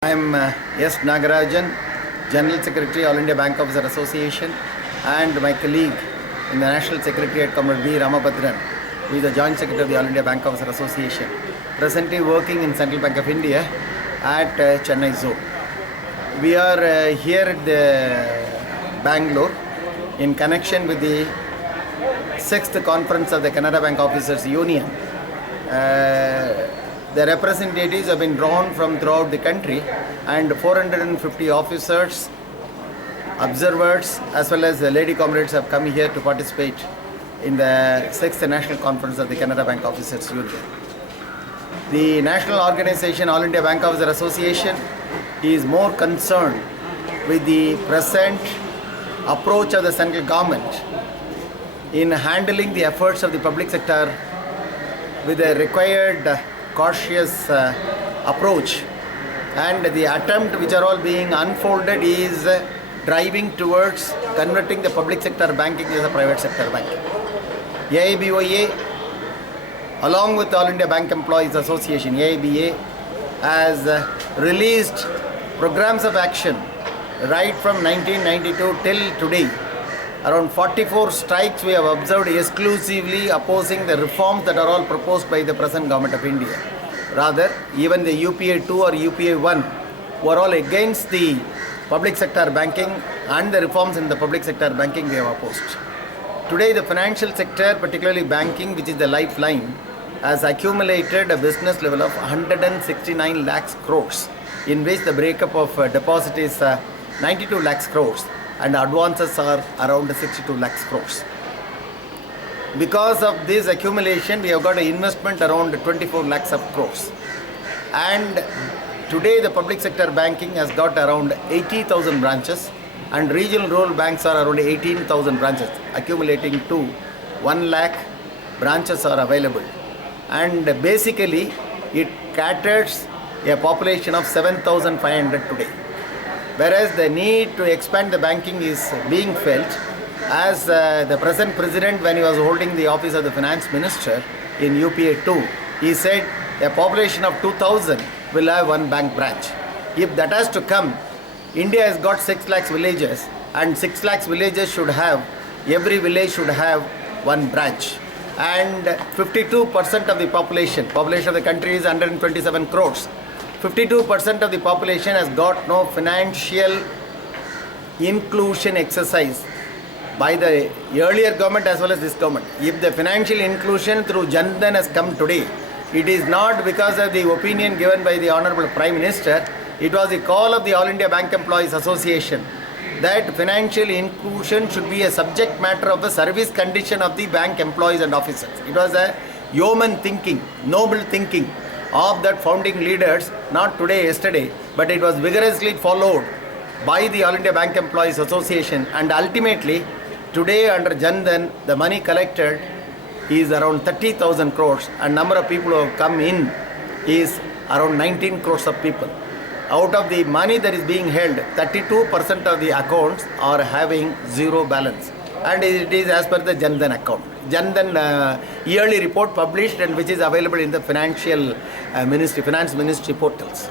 I am S. Nagarajan, General Secretary, All India Bank Officer Association, and my colleague in the National Secretariat, Comrade V. Ramabhadran, who is the Joint Secretary of the All India Bank Officer Association, presently working in Central Bank of India at Chennai Zone. We are here at the Bangalore in connection with the 6th conference of the Canara Bank Officers Union. The representatives have been drawn from throughout the country, and 450 officers, observers, as well as the lady comrades have come here to participate in the 6th National Conference of the Canara Bank Officers Union. The national organization, All India Bank Officer Association, is more concerned with the present approach of the central government in handling the efforts of the public sector with a required cautious approach, and the attempt which are all being unfolded is driving towards converting the public sector banking as a private sector banking. AIBOA, along with All India Bank Employees Association, AIBA, has released programs of action right from 1992 till today. Around 44 strikes we have observed exclusively opposing the reforms that are all proposed by the present government of India. Rather, even the UPA 2 or UPA 1 were all against the public sector banking, and the reforms in the public sector banking we have opposed. Today the financial sector, particularly banking, which is the lifeline, has accumulated a business level of 169 lakhs crores, in which the breakup of deposit is 92 lakhs crores and advances are around 62 lakhs crores. Because of this accumulation, we have got an investment around 24 lakhs of crores. And today the public sector banking has got around 80,000 branches, and regional rural banks are around 18,000 branches, accumulating to 1 lakh branches are available. And basically it caters a population of 7,500 today. Whereas the need to expand the banking is being felt, as the present president, when he was holding the office of the finance minister in UPA 2, he said a population of 2,000 will have one bank branch. If that has to come, India has got 6 lakhs villages, and 6 lakhs villages should have, every village should have one branch. And 52% of the population of the country is 127 crores. 52% of the population has got no financial inclusion exercise by the earlier government as well as this government. If the financial inclusion through Jan Dhan has come today, it is not because of the opinion given by the Honorable Prime Minister. It was the call of the All India Bank Employees Association that financial inclusion should be a subject matter of the service condition of the bank employees and officers. It was a yeoman thinking, noble thinking of that founding leaders, not today, yesterday, but it was vigorously followed by the All India Bank Employees Association, and ultimately today under Jan Dhan the money collected is around 30,000 crores, and number of people who have come in is around 19 crores of people. Out of the money that is being held, 32% of the accounts are having zero balance, and it is as per the Jan Dhan account. Jan Dhan yearly report published, and which is available in the finance ministry portals.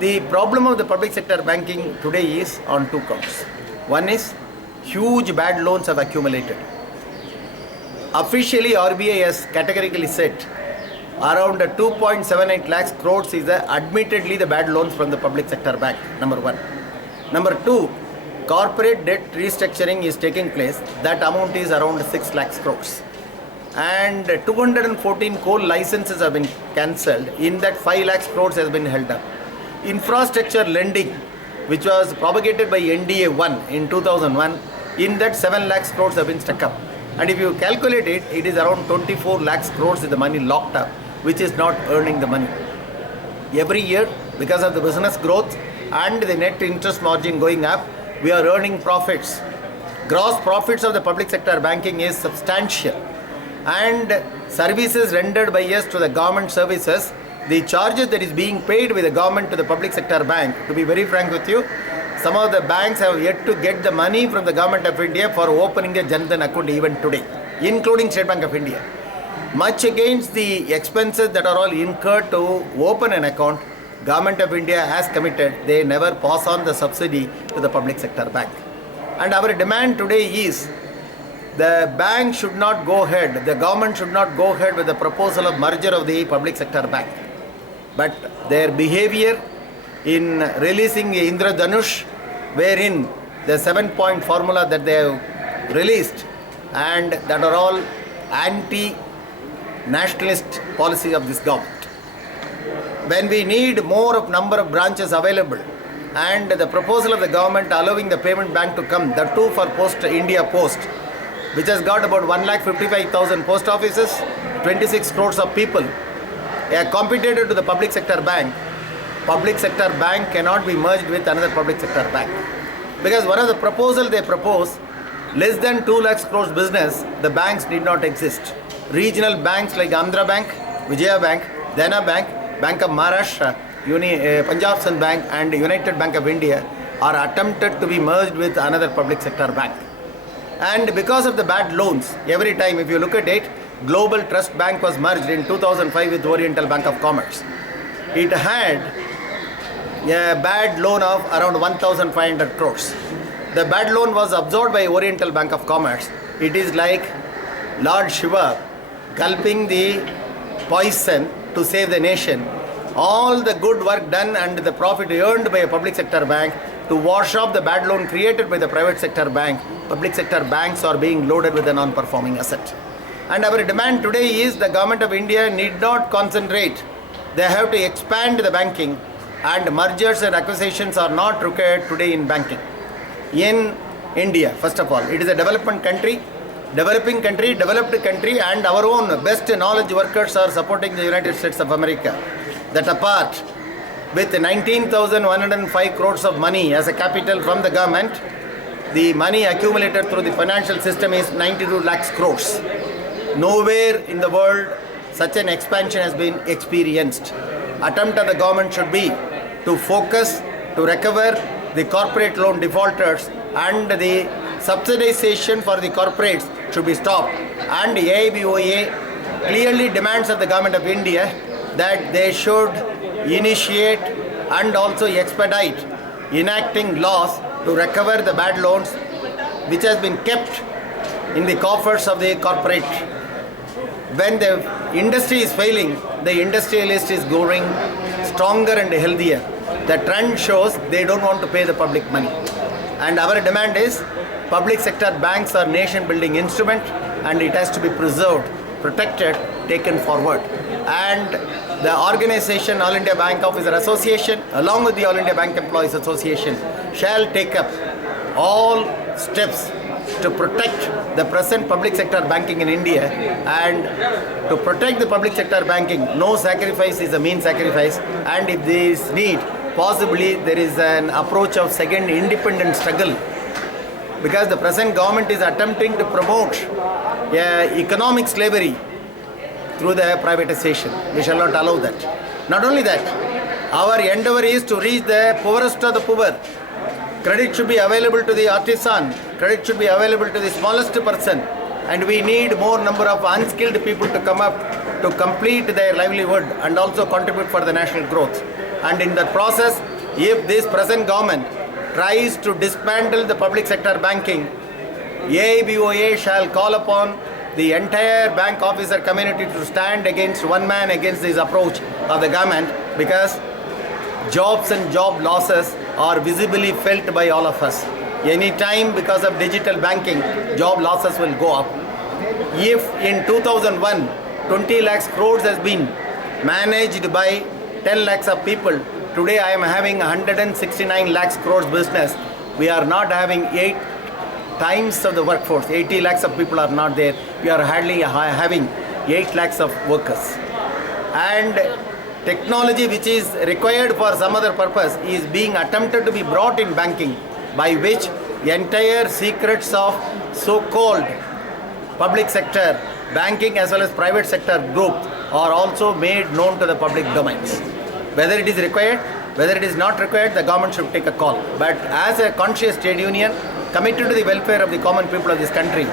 The problem of the public sector banking today is on two counts. One is huge bad loans have accumulated. Officially RBI has categorically said around 2.78 lakhs crores is admittedly the bad loans from the public sector bank, number one. Number two, corporate debt restructuring is taking place. That amount is around 6 lakhs crores. And 214 coal licenses have been cancelled. In that 5 lakhs crores has been held up. Infrastructure lending, which was propagated by NDA 1 in 2001, in that 7 lakhs crores have been stuck up. And if you calculate it, it is around 24 lakhs crores is the money locked up, which is not earning the money. Every year, because of the business growth and the net interest margin going up, we are earning profits. Gross profits of the public sector banking is substantial, and services rendered by us to the government services, the charges that is being paid by the government to the public sector bank, to be very frank with you, some of the banks have yet to get the money from the government of India for opening a Jan Dhan account even today, including State Bank of India. Much against the expenses that are all incurred to open an account, Government of India has committed, they never pass on the subsidy to the public sector bank. And our demand today is the bank should not go ahead, the government should not go ahead with the proposal of merger of the public sector bank. But their behavior in releasing Indra Dhanush, wherein the 7-point formula that they have released, and that are all anti-nationalist policy of this government. When we need more of number of branches available, and the proposal of the government allowing the payment bank to come, the two for India Post, which has got about 1,55,000 post offices, 26 crores of people, a competitor to the public sector bank cannot be merged with another public sector bank. Because one of the proposals they propose, less than 2 lakh crores business, the banks need not exist. Regional banks like Andhra Bank, Vijaya Bank, Dena Bank, Bank of Maharashtra, Punjab Sand Bank and United Bank of India are attempted to be merged with another public sector bank. And because of the bad loans, every time if you look at it, Global Trust Bank was merged in 2005 with Oriental Bank of Commerce. It had a bad loan of around 1,500 crores. The bad loan was absorbed by Oriental Bank of Commerce. It is like Lord Shiva gulping the poison to save the nation. All the good work done and the profit earned by a public sector bank to wash off the bad loan created by the private sector bank, public sector banks are being loaded with a non-performing asset. And our demand today is the government of India need not concentrate. They have to expand the banking, and mergers and acquisitions are not required today in banking. In India, first of all, it is a developing country, developed country, and our own best knowledge workers are supporting the United States of America. That apart, with 19,105 crores of money as a capital from the government, the money accumulated through the financial system is 92 lakhs crores. Nowhere in the world such an expansion has been experienced. Attempt of the government should be to focus to recover the corporate loan defaulters, and the subsidization for the corporates should be stopped. And AIBOA clearly demands of the government of India that they should initiate and also expedite enacting laws to recover the bad loans which has been kept in the coffers of the corporate. When the industry is failing, the industrialist is growing stronger and healthier. The trend shows they don't want to pay the public money. And our demand is public sector banks are nation building instrument, and it has to be preserved, protected, taken forward. And the organization All India Bank Officer Association along with the All India Bank Employees Association shall take up all steps to protect the present public sector banking in India. And to protect the public sector banking, no sacrifice is a mean sacrifice, and if there is need, possibly there is an approach of second independent struggle, because the present government is attempting to promote economic slavery through the privatization. We shall not allow that. Not only that, our endeavor is to reach the poorest of the poor. Credit should be available to the artisan, credit should be available to the smallest person, and we need more number of unskilled people to come up to complete their livelihood and also contribute for the national growth. And in that process, if this present government tries to dismantle the public sector banking, AIBOA shall call upon the entire bank officer community to stand against one man against this approach of the government, because jobs and job losses are visibly felt by all of us. Any time because of digital banking, job losses will go up. If in 2001, 20 lakhs crores has been managed by 10 lakhs of people, today I am having 169 lakhs crores business. We are not having 8 times of the workforce. 80 lakhs of people are not there. We are hardly having 8 lakhs of workers. And technology which is required for some other purpose is being attempted to be brought in banking, by which entire secrets of so-called public sector banking as well as private sector group are also made known to the public domains. Whether it is required, whether it is not required, the government should take a call. But as a conscious trade union committed to the welfare of the common people of this country,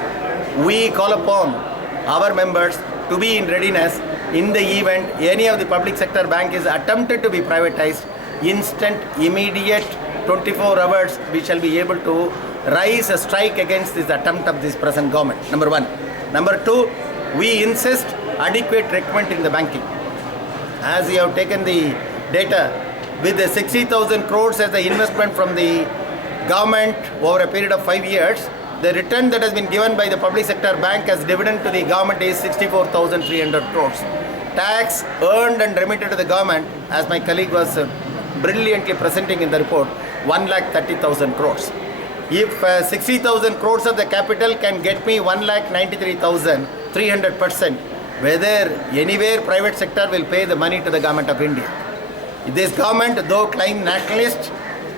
we call upon our members to be in readiness in the event any of the public sector bank is attempted to be privatized, instant, immediate, 24 hours, we shall be able to rise a strike against this attempt of this present government. Number one. Number two, we insist adequate recruitment in the banking. As you have taken the data, with the 60,000 crores as the investment from the government over a period of 5 years, the return that has been given by the public sector bank as dividend to the government is 64,300 crores. Tax earned and remitted to the government, as my colleague was brilliantly presenting in the report, 1,30,000 crores. If 60,000 crores of the capital can get me 1,93,000, 300%, whether anywhere private sector will pay the money to the government of India. This government, though claim nationalist,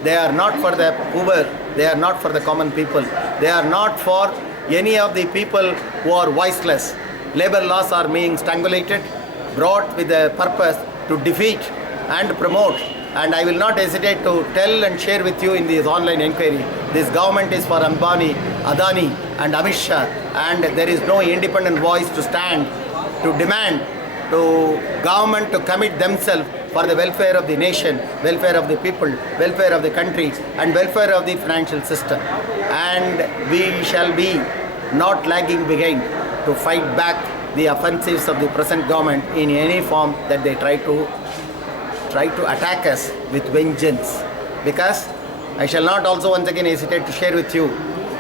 they are not for the poor, they are not for the common people, they are not for any of the people who are voiceless. Labor laws are being strangulated, brought with the purpose to defeat and promote. And I will not hesitate to tell and share with you in this online inquiry, this government is for Ambani, Adani and Amit Shah, and there is no independent voice to stand, to demand to government to commit themselves for the welfare of the nation, welfare of the people, welfare of the country and welfare of the financial system. And we shall be not lagging behind to fight back the offensives of the present government in any form that they try to attack us with vengeance. Because I shall not also once again hesitate to share with you,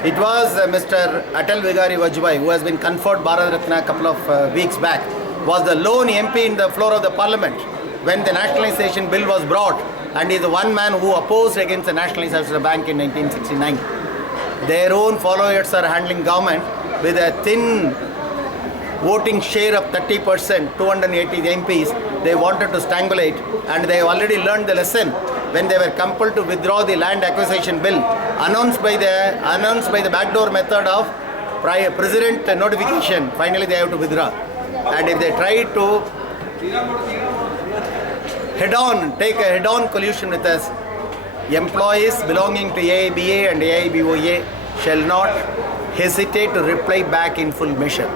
it was Mr. Atal Bihari Vajpayee, who has been conferred Bharat Ratna a couple of weeks back, was the lone MP in the floor of the parliament when the nationalization bill was brought, and he is the one man who opposed against the nationalization of the bank in 1969. Their own followers are handling government with a thin voting share of 30%, 280 MPs. They wanted to strangulate, and they have already learned the lesson when they were compelled to withdraw the land acquisition bill announced by the backdoor method of president notification. Finally they have to withdraw, and if they try to take a head-on collusion with us, employees belonging to AIBA and AIBOA shall not hesitate to reply back in full measure.